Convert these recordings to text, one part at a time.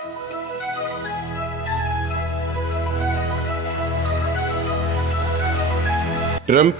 Trump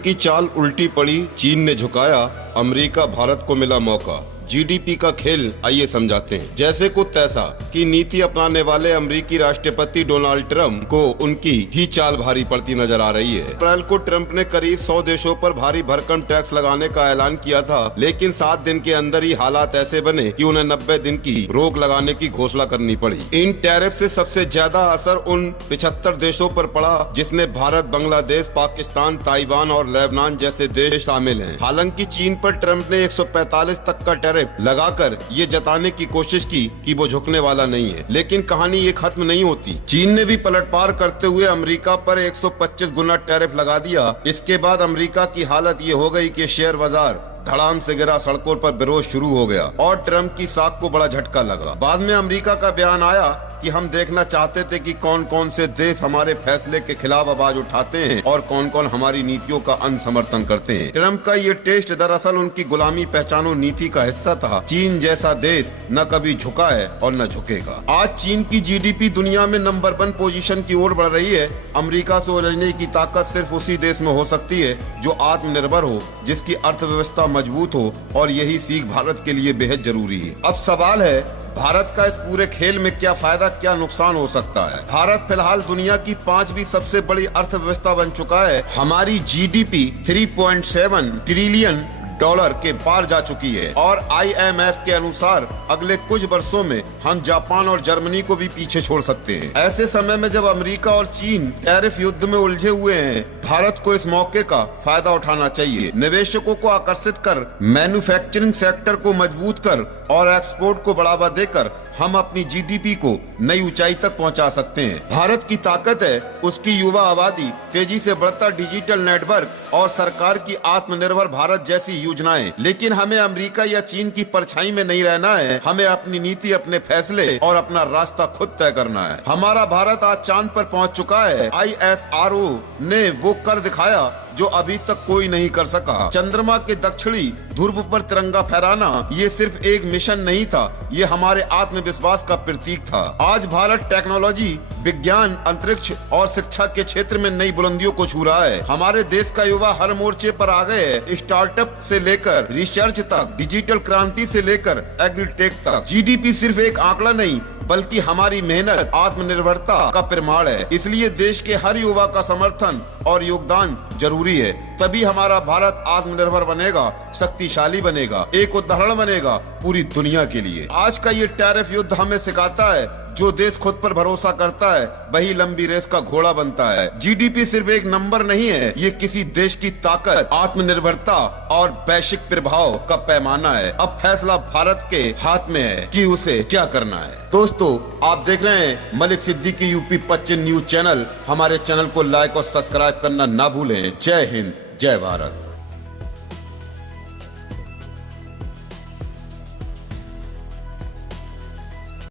की चाल उल्टी पड़ी, चीन ने झुकाया, अमेरिका भारत को मिला मौका। जीडीपी का खेल आइए समझाते हैं। जैसे को तैसा की नीति अपनाने वाले अमेरिकी राष्ट्रपति डोनाल्ड ट्रंप को उनकी ही चाल भारी पड़ती नजर आ रही है। अप्रैल को ट्रंप ने करीब 100 देशों पर भारी भरकम टैक्स लगाने का ऐलान किया था, लेकिन 7 दिन के अंदर ही हालात ऐसे बने कि उन्हें 90 दिन की रोक लगाने की घोषणा करनी पड़ी। इन टैरिफ से सबसे ज्यादा असर उन 75 देशों पर पड़ा जिसमें भारत, बांग्लादेश, पाकिस्तान, ताइवान और लेबनान जैसे देश शामिल हैं। हालांकि चीन पर ट्रंप ने 145 तक का टैरिफ लगाकर ये जताने की कोशिश की कि वो झुकने वाला नहीं है, लेकिन कहानी ये खत्म नहीं होती। चीन ने भी पलटवार करते हुए अमेरिका पर 125 गुना टैरिफ लगा दिया। इसके बाद अमेरिका की हालत ये हो गई कि शेयर बाजार धड़ाम से गिरा, सड़कों पर विरोध शुरू हो गया और ट्रंप की साख को बड़ा झटका लगा। बाद में अमेरिका का बयान आया कि हम देखना चाहते थे कि कौन कौन से देश हमारे फैसले के खिलाफ आवाज उठाते हैं और कौन कौन हमारी नीतियों का समर्थन करते हैं। ट्रंप का ये टेस्ट दरअसल उनकी गुलामी पहचानो नीति का हिस्सा था। चीन जैसा देश न कभी झुका है और न झुकेगा। आज चीन की जीडीपी दुनिया में नंबर 1 पोजीशन की ओर बढ़ रही है। अमेरिका से उलझने की ताकत सिर्फ उसी देश में हो सकती है जो आत्मनिर्भर हो, जिसकी अर्थव्यवस्था मजबूत हो, और यही सीख भारत के लिए बेहद जरूरी है। अब सवाल है, भारत का इस पूरे खेल में क्या फायदा, क्या नुकसान हो सकता है। भारत फिलहाल दुनिया की 5वीं सबसे बड़ी अर्थव्यवस्था बन चुका है। हमारी जीडीपी 3.7 ट्रिलियन डॉलर के पार जा चुकी है और IMF के अनुसार अगले कुछ वर्षों में हम जापान और जर्मनी को भी पीछे छोड़ सकते हैं। ऐसे समय में जब अमेरिका और चीन टैरिफ युद्ध में उलझे हुए हैं, भारत को इस मौके का फायदा उठाना चाहिए। निवेशकों को आकर्षित कर, मैन्युफैक्चरिंग सेक्टर को मजबूत कर और एक्सपोर्ट को बढ़ावा देकर हम अपनी जीडीपी को नई ऊंचाई तक पहुंचा सकते हैं। भारत की ताकत है उसकी युवा आबादी, तेजी से बढ़ता डिजिटल नेटवर्क और सरकार की आत्मनिर्भर भारत जैसी योजनाएं। लेकिन हमें अमेरिका या चीन की परछाई में नहीं रहना है। हमें अपनी नीति, अपने फैसले और अपना रास्ता खुद तय करना है। हमारा भारत आज चांद पर पहुंच चुका है। ISRO ने वो कर दिखाया जो अभी तक कोई नहीं कर सका। चंद्रमा के दक्षिणी ध्रुव पर तिरंगा फहराना ये सिर्फ एक मिशन नहीं था, ये हमारे आत्मविश्वास का प्रतीक था। आज भारत टेक्नोलॉजी, विज्ञान, अंतरिक्ष और शिक्षा के क्षेत्र में नई बुलंदियों को छू रहा है। हमारे देश का युवा हर मोर्चे पर आ गए हैं। स्टार्टअप से लेकर रिसर्च तक, डिजिटल क्रांति से लेकर एग्रीटेक तक। जीडीपी सिर्फ एक आंकड़ा नहीं बल्कि हमारी मेहनत, आत्मनिर्भरता का प्रमाण है। इसलिए देश के हर युवा का समर्थन और योगदान जरूरी है। तभी हमारा भारत आत्मनिर्भर बनेगा, शक्तिशाली बनेगा, एक उदाहरण बनेगा पूरी दुनिया के लिए। आज का ये टैरिफ युद्ध हमें सिखाता है, जो देश खुद पर भरोसा करता है वही लंबी रेस का घोड़ा बनता है। जीडीपी सिर्फ एक नंबर नहीं है, ये किसी देश की ताकत, आत्मनिर्भरता और वैश्विक प्रभाव का पैमाना है। अब फैसला भारत के हाथ में है कि उसे क्या करना है। दोस्तों, आप देख रहे हैं Malik Siddiqui UP 25 news channel. हमारे चैनल को लाइक और सब्सक्राइब करना ना भूलें। जय हिंद, जय भारत।